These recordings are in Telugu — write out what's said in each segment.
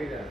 రెడ్డి గారు.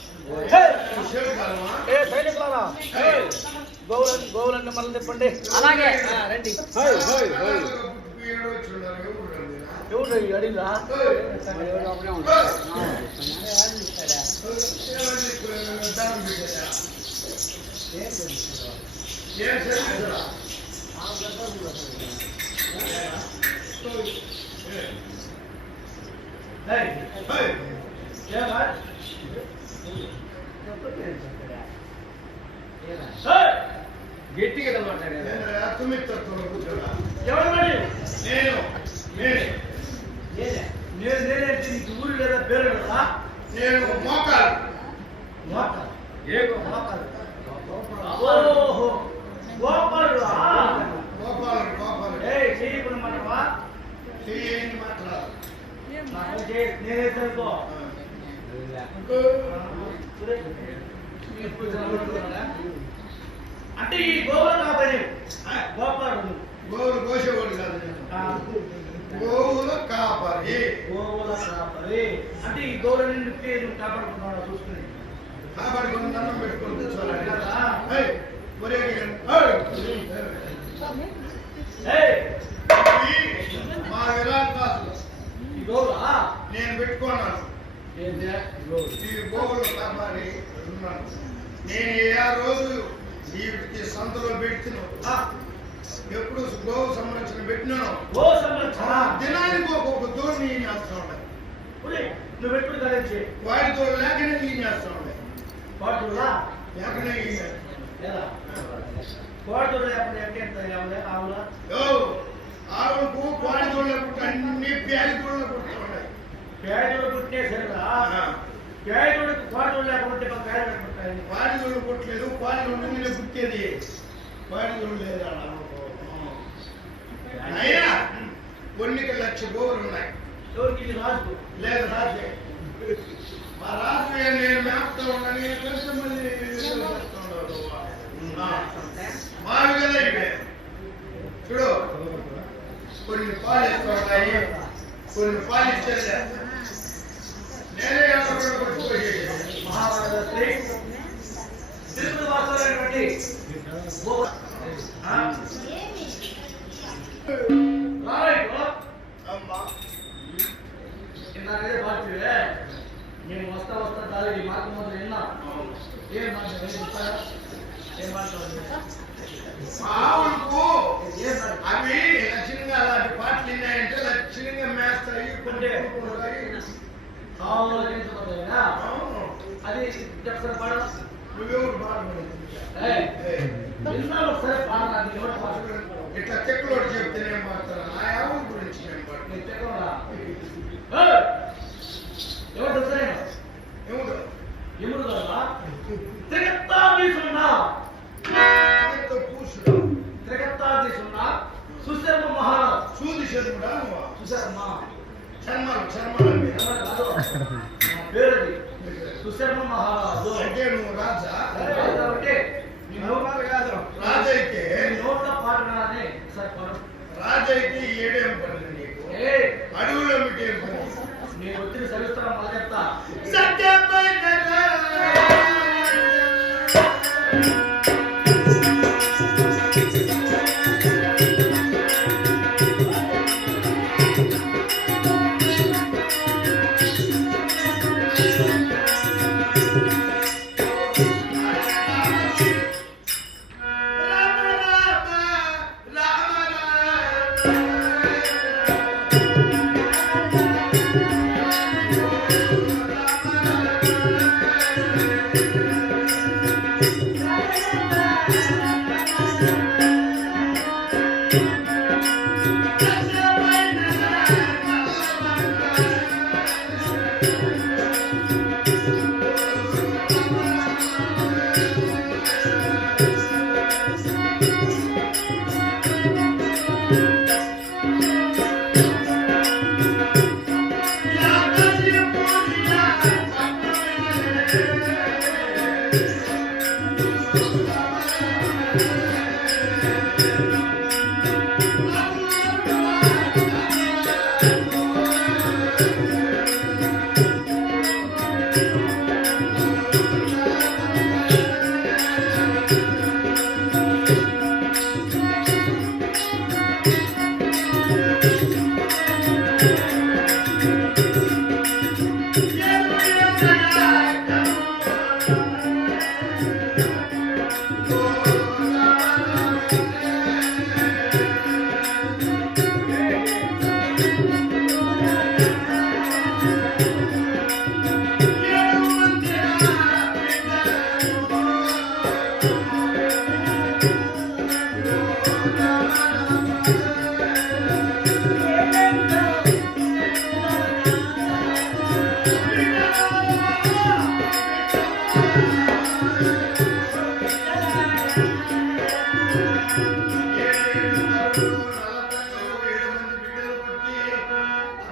విషయం కాదమ్మా. ఏ సైనికులారా గోవులను గోవులన్నీ మళ్ళీ తిప్పండి అలాగే ఆ, రండి వీడు చూడాలి, ఎవరు రండి? ఎవరు అడిగిరా దండం పెట్టేదా? ఏం చేస్తారా? గట్టిగా మాట్లాడారు నేను నేనేంటి నీకు ఊరు లేదా పేరు మోకాలు మోకాలు మోకాలు ఓహో గోపాలుడా అంటే ఈ గోవుల కాపరి గోపాలుడు. గోవులు కోసేవాడు కాదు. గోవుల కాపరి. గోవుల కాపరి. అంటే ఈ గోవుల నుండి నువ్వు కాపాడుకున్నావు చూసుకుని. కాపాడుకుని దండం పెట్టుకొని కూర్చోవాలి. కదా? హై! ఒరే హై! ఏయ్, ఇది మా విరాట్ రాజు ఈ గోవులా నేను పెట్టుకున్నాను ఏంటి గోవు ఈ గోవులు కాపాడి ఉన్నాను నేను ఏ రోజు వీటికి సంతలో పెడుతున్నాను ఎప్పుడు గోవు సంరక్షణ పెట్టినాను? గో సంరక్షణ. దినానికి ఒక్కొక్క దోణి వేస్తూ ఉంటాను ఒరేయ్, నువ్వు పెట్టుకుని కలిసి వాడితో లేకనే ఏం చేస్తాం లేకనే చేస్తాం ఆవులే ఆవులా? యో, ఆవులకు కోడి దొళ్ళకు అన్ని ప్యాలి దొళ్ళ పుడుతున్నాయి పేదోడు పుట్టే సరిగా పేదోడికి పాడుతుడు లేకుంటే మా పుట్టలేదు కోడి దొళ్ళు మీద పుట్టేది వాడి దొళ్ళు లేదా అయినా కొన్నికి లక్ష గోవులు ఉన్నాయి. ఎవరికి? రాజు లేదు రాజే. మా రాజు నేను మేపుతా ఉన్నాను నేను మావి కదా ఇవే. చూడు కొన్ని పాలు ఇస్తున్నాయి కొన్ని పాలు ఇచ్చేది. మార్గం మొదలు విన్నా ఏం మాట చెప్తారా ఏం మాట అవి లక్షణంగా అలాంటి పాటలు విన్నాయంటే. ఆవులో చేయించబోతుందా అవును. అది చెప్తారు పాడ నువ్వెవరు బాధపడేది విన్నాను ఒకసారి పాడరా నీ నోట పాడు ఇట్లా చెక్కులోడు మహారాజ్ సూది శర్ముడా నువ్వు సుశర్మ చర్మాలు చర్మాలు అవి. ఎవరు కాదు. నా పేరుది. సుశర్మ మహారాజు. అంటే నువ్వు రాజా? రాజు కాబట్టి నీ నోట్లో కాదు. రాజైతే నీ నోట్లో పాడినారని ఒకసారి పాడు రాజైతే ఏడేం పని నీకు? అడవులో మీటేం పని నేను వచ్చిన మొదలెత్తా. సత్యమైన